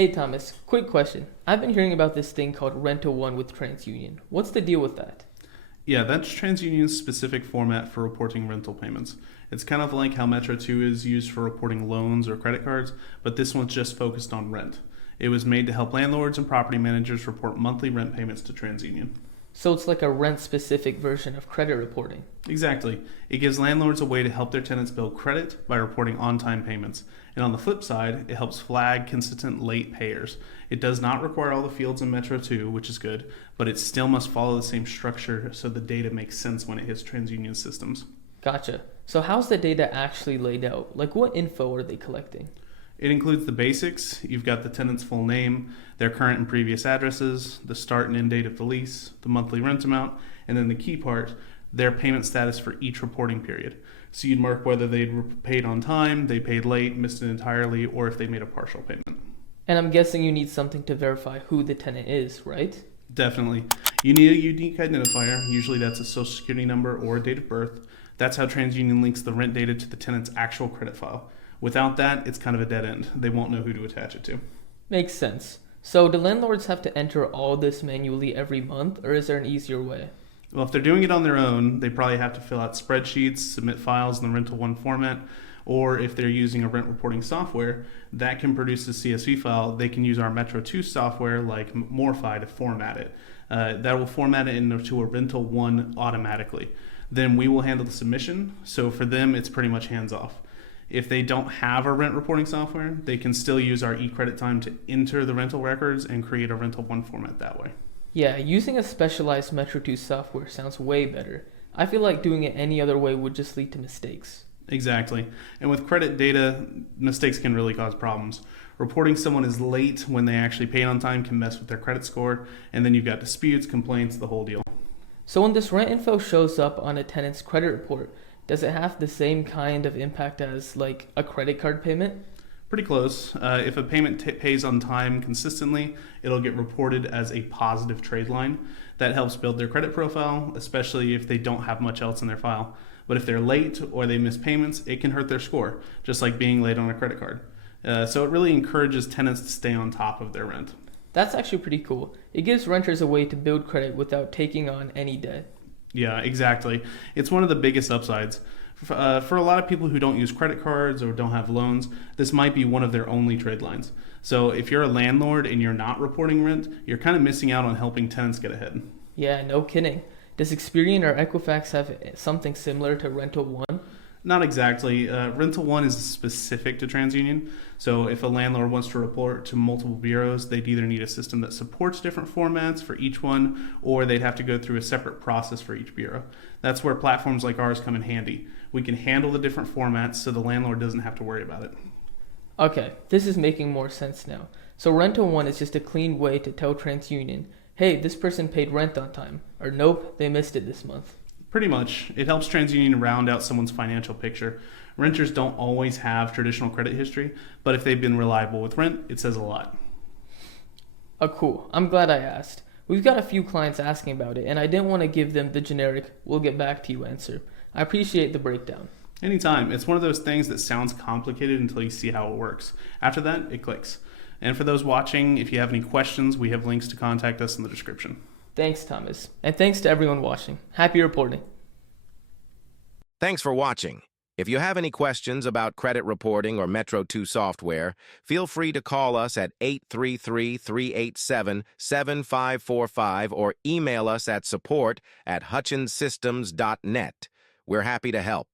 Hey Thomas, quick question. I've been hearing about this thing called RentalOne with TransUnion. What's the deal with that? Yeah, that's TransUnion's specific format for reporting rental payments. It's kind of like how Metro 2 is used for reporting loans or credit cards, but this one's just focused on rent. It was made to help landlords and property managers report monthly rent payments to TransUnion. So it's like a rent-specific version of credit reporting. Exactly. It gives landlords a way to help their tenants build credit by reporting on time payments. And on the flip side, it helps flag consistent late payers. It does not require all the fields in Metro 2, which is good, but it still must follow the same structure so the data makes sense when it hits TransUnion systems. Gotcha. So how's the data actually laid out? Like what info are they collecting? It includes the basics. You've got the tenant's full name, their current and previous addresses, the start and end date of the lease, the monthly rent amount, and then the key part, their payment status for each reporting period. So you'd mark whether they'd paid on time, they paid late, missed it entirely, or if they made a partial payment. And I'm guessing you need something to verify who the tenant is, right? Definitely. You need a unique identifier. Usually that's a social security number or a date of birth. That's how TransUnion links the rent data to the tenant's actual credit file. Without that, it's kind of a dead end. They won't know who to attach it to. Makes sense. So do landlords have to enter all this manually every month, or is there an easier way? Well, if they're doing it on their own, they probably have to fill out spreadsheets, submit files in the RentalOne format, or if they're using a rent reporting software that can produce a CSV file, they can use our Metro 2 software like Morphi to format it. That will format it into a RentalOne automatically. Then we will handle the submission, so for them, it's pretty much hands off. If they don't have a rent reporting software, they can still use our eCredit to enter the rental records and create a RentalOne format that way. Yeah, using a specialized Metro 2 software sounds way better. I feel like doing it any other way would just lead to mistakes. Exactly. And with credit data, mistakes can really cause problems. Reporting someone is late when they actually paid on time can mess with their credit score, and then you've got disputes, complaints, the whole deal. So when this rent info shows up on a tenant's credit report, does it have the same kind of impact as like a credit card payment? Pretty close. If a payment pays on time consistently, it'll get reported as a positive trade line. That helps build their credit profile, especially if they don't have much else in their file. But if they're late or they miss payments, it can hurt their score, just like being late on a credit card. So it really encourages tenants to stay on top of their rent. That's actually pretty cool. It gives renters a way to build credit without taking on any debt. Yeah, exactly. It's one of the biggest upsides. For a lot of people who don't use credit cards or don't have loans, this might be one of their only trade lines. So if you're a landlord and you're not reporting rent, you're kind of missing out on helping tenants get ahead. Yeah, no kidding. Does Experian or Equifax have something similar to RentalOne? Not exactly. RentalOne is specific to TransUnion. So if a landlord wants to report to multiple bureaus, they'd either need a system that supports different formats for each one, or they'd have to go through a separate process for each bureau. That's where platforms like ours come in handy. We can handle the different formats so the landlord doesn't have to worry about it. Okay, this is making more sense now. So RentalOne is just a clean way to tell TransUnion, hey, this person paid rent on time, or nope, they missed it this month. Pretty much. It helps TransUnion round out someone's financial picture. Renters don't always have traditional credit history, but if they've been reliable with rent, it says a lot. Oh, cool. I'm glad I asked. We've got a few clients asking about it, and I didn't want to give them the generic, we'll get back to you answer. I appreciate the breakdown. Anytime. It's one of those things that sounds complicated until you see how it works. After that, it clicks. And for those watching, if you have any questions, we have links to contact us in the description. Thanks, Thomas. And thanks to everyone watching. Happy reporting. Thanks for watching. If you have any questions about credit reporting or Metro 2 software, feel free to call us at 833-387-7545 or email us at support@hutchinssystems.net. We're happy to help.